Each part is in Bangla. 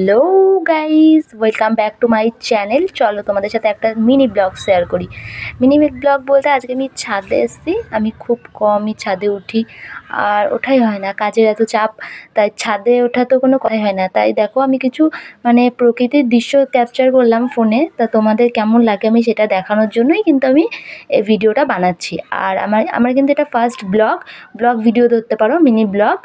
Hello guys, welcome back to my channel. চলো তোমাদের সাথে একটা মিনি ব্লগ শেয়ার করি। মিনি ব্লগ বলতে আজকে আমি ছাদে এসেছি। আমি খুব কমই ছাদে উঠি, আর ওঠাই হয় না, কাজের এত চাপ। তাই ছাদে ওঠা তো কোনো কথাই হয় না। তাই দেখো আমি কিছু প্রকৃতির দৃশ্য ক্যাপচার করলাম ফোনে। তা তোমাদের কেমন লাগে আমি সেটা দেখানোর জন্যই কিন্তু আমি এই ভিডিওটা বানাচ্ছি। আর আমার কিন্তু এটা ফার্স্ট ব্লগ ভিডিও ধরতে পারো, মিনি ব্লগ।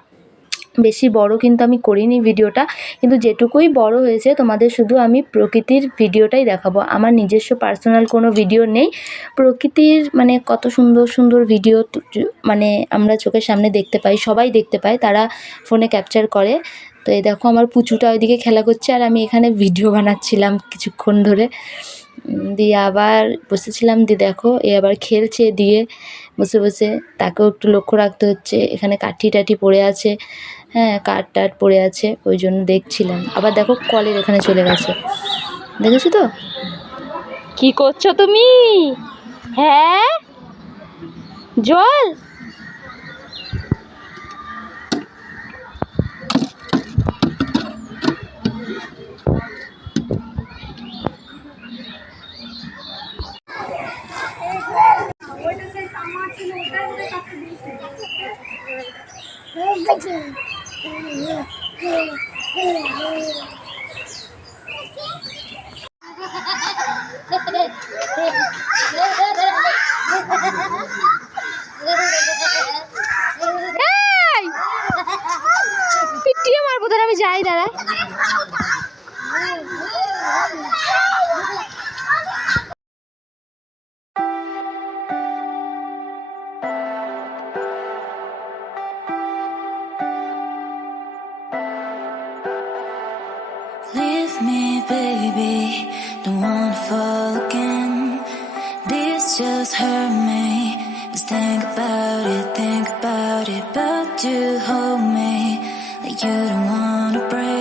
বেশি বড় কিন্তু আমি করিনি ভিডিওটা, কিন্তু যেটুকুই বড় হয়েছে তোমাদের শুধু আমি প্রকৃতির ভিডিওটাই দেখাবো। আমার নিজস্ব পার্সোনাল কোনো ভিডিও নেই। প্রকৃতির কত সুন্দর সুন্দর ভিডিও আমরা চোখের সামনে দেখতে পাই, সবাই দেখতে পায়, তারা ফোনে ক্যাপচার করে। তো এই দেখো আমার পুচুটা ওইদিকে খেলা করছে, আর আমি এখানে ভিডিও বানাচ্ছিলাম কিছুক্ষণ ধরে। দিয়ে আবার বসেছিলাম, দিয়ে দেখো এ আবার খেলছে, দিয়ে বসে বসে তাকেও একটু লক্ষ্য রাখতে হচ্ছে। এখানে কাঠি টাঠি পড়ে আছে, হ্যাঁ কাঠ টাঠ পড়ে আছে, ওই জন্য দেখছিলাম। আবার দেখো কলের এখানে চলে গেছে, দেখেছো তো? কি করছো তুমি? হ্যাঁ, জল। এই, পিটিয়ে মারবো তোর, আমি যাই দাঁড়া। Leave me, baby, don't wanna fall again. This just hurt me. Just think about it, but you hold me like you don't wanna break.